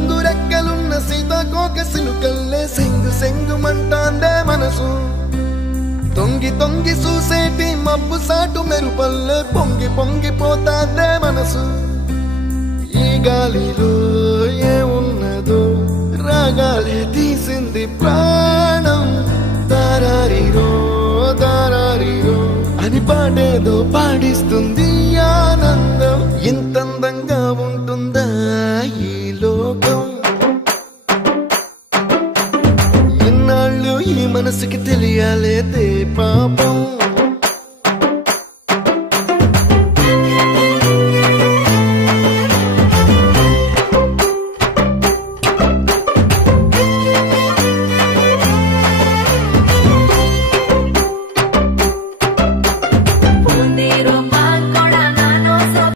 రంగు రెక్కలున్న సీతాకోక సిలుకల్లే సెంగు సెంగుమంటాందే మనసు తొంగి తొంగి చూసేటి మబ్బు సాటు మెరుపల్లే పొంగి పొంగిపోతాందే మనసు ఈ గాలిలో ఏమున్నదో రాగాలే తీసింది ప్రాణం దారారిరో దారారిరో అని పాడేదో పాడిస్తుంది